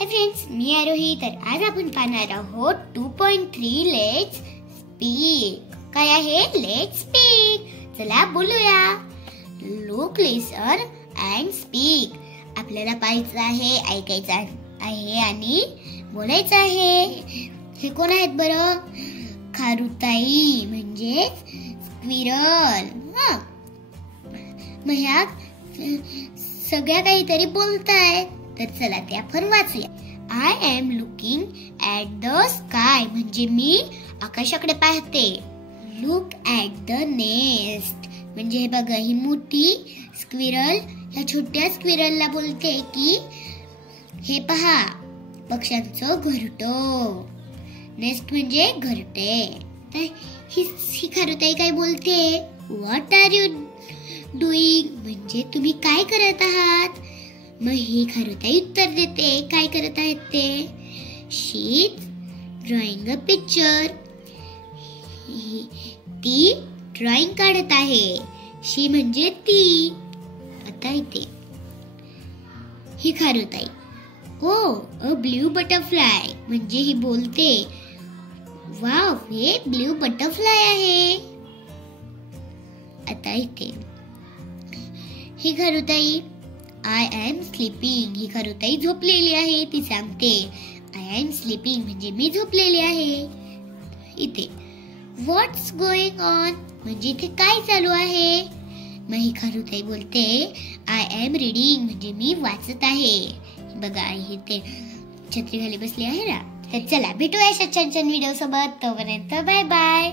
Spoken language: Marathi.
हाय फ्रेंड्स, मी आरोही. तर आज आपण पाहणार आहोत 2.3 लेट्स स्पीक. काय आहे लेट्स स्पीक? चला बोलूया. Look, listen and speak. आपल्याला पाहायचं आहे, ऐकायचं आहे आणि बोलायचं आहे. हे कोण आहेत बरं? खारुताई म्हणजे स्क्विरल. मग ह्या सगळ्या काहीतरी बोलतायत. तर चला ते आपण वाचूया. I am looking at the sky म्हणजे मी आकाशाकडे पाहते. लुक ॲट द नेस्ट म्हणजे हे बघा, ही मोठी स्क्विरल ह्या छोट्या स्क्विरलला बोलते की हे पहा, पक्ष्यांचं घरटं. नेस्ट म्हणजे घरटे. तर ही खारुताई काय बोलते? व्हॉट आर यू डुईंग म्हणजे तुम्ही काय करत आहात? मग ही खारुताई उत्तर देते काय करत आहेत ते. शी इज ड्रॉइंग अ पिक्चर. ती ड्रॉइंग काढत आहे. शी म्हणजे ती. आता इथे ही खारुताई, हो अ ब्ल्यू बटरफ्लाय म्हणजे ही बोलते वाव, हे ब्ल्यू बटरफ्लाय आहे. आता इथे ही खारुताई, आय एम स्लीपिंग. ही खारुताई झोपलेली आहे. ती सांगते आय एम स्लीपिंग म्हणजे मी झोपलेली आहे. इथे व्हॉट्स गोइंग ऑन म्हणजे इथे काय चालू आहे? मग ही खारुताई बोलते आय एम रीडिंग म्हणजे मी वाचत आहे. बघा इथे छत्री खाली बसली आहे ना. तर चला भेटूया अशा छान छान व्हिडिओ सोबत. तोपर्यंत बाय बाय.